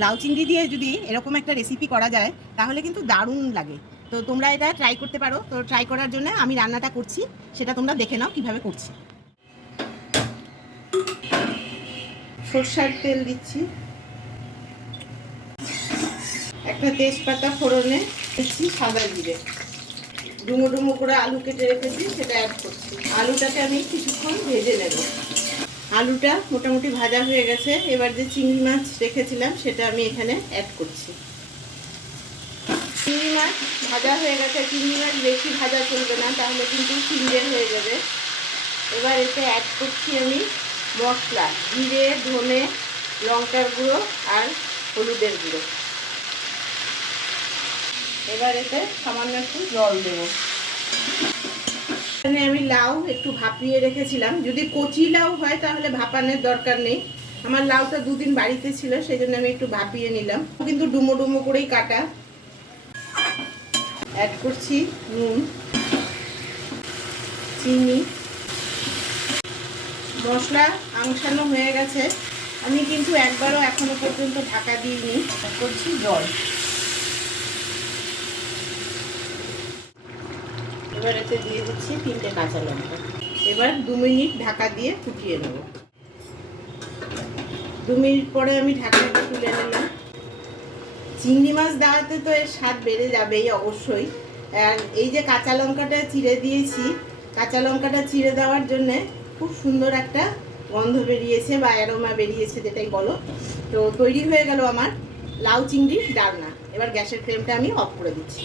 লাউ চিংড়ি দিয়ে যদি এরকম একটা রেসিপি করা যায় তাহলে কিন্তু দারুণ লাগে। তো তোমরা এটা ট্রাই করতে পারো। তো ট্রাই করার জন্য আমি রান্নাটা করছি, সেটা তোমরা দেখে নাও কিভাবে করছি। সরষের তেল দিচ্ছি, একটা তেজপাতা ফোড়নে দিচ্ছি সাদা জিরে, ডুমো ডুমো করে আলু কেটে রেখেছি সেটা অ্যাড করছি। আলুটাকে আমি কিছুক্ষণ ভেজে নেব। আলুটা মোটামুটি ভাজা হয়ে গেছে। এবার যে চিংড়ি মাছ রেখেছিলাম সেটা আমি এখানে অ্যাড করছি। চিংড়ি মাছ ভাজা হয়ে গেছে। চিংড়ি মাছ বেশি ভাজা চলবে না, তাহলে কিন্তু চিংড়ে হয়ে যাবে। এবার এতে অ্যাড করছি আমি মশলা, জিরে, ধনে, লঙ্কার গুঁড়ো আর হলুদের গুঁড়ো। এবার এতে সামান্য একটু জল দেবো। এখানে আমি লাউ একটু ভাপিয়ে রেখেছিলাম। যদি কচি লাউ হয় তাহলে ভাপানোর দরকার নেই। আমার লাউটা দুদিন বাড়িতে ছিল, সেই জন্য আমি একটু ভাপিয়ে নিলাম। কিন্তু ডুমো ডুমো করেই কাটা। অ্যাড করছি নুন, চিনি। মশলা আংশানো হয়ে গেছে। আমি কিন্তু একবারও এখনো পর্যন্ত ঢাকা দিইনি। অ্যাড করছি জল। এবার এতে দিয়ে দিচ্ছি 3টে কাঁচা লঙ্কা। এবার 2 মিনিট ঢাকা দিয়ে ফুটিয়ে নেব। 2 মিনিট পরে আমি ঢাকনাটা তুলে নিলাম। চিংড়ি মাছ দেওয়াতে তো এর স্বাদ বেড়ে যাবেই অবশ্যই। আর এই যে কাঁচা লঙ্কাটা চিড়ে দিয়েছি, কাঁচা লঙ্কাটা চিড়ে দেওয়ার জন্যে খুব সুন্দর একটা গন্ধ বেরিয়েছে বা অ্যারোমা বেরিয়েছে, যেটাই বলো। তো তৈরি হয়ে গেল আমার লাউ চিংড়ির ডালনা। এবার গ্যাসের ফ্লেমটা আমি অফ করে দিচ্ছি।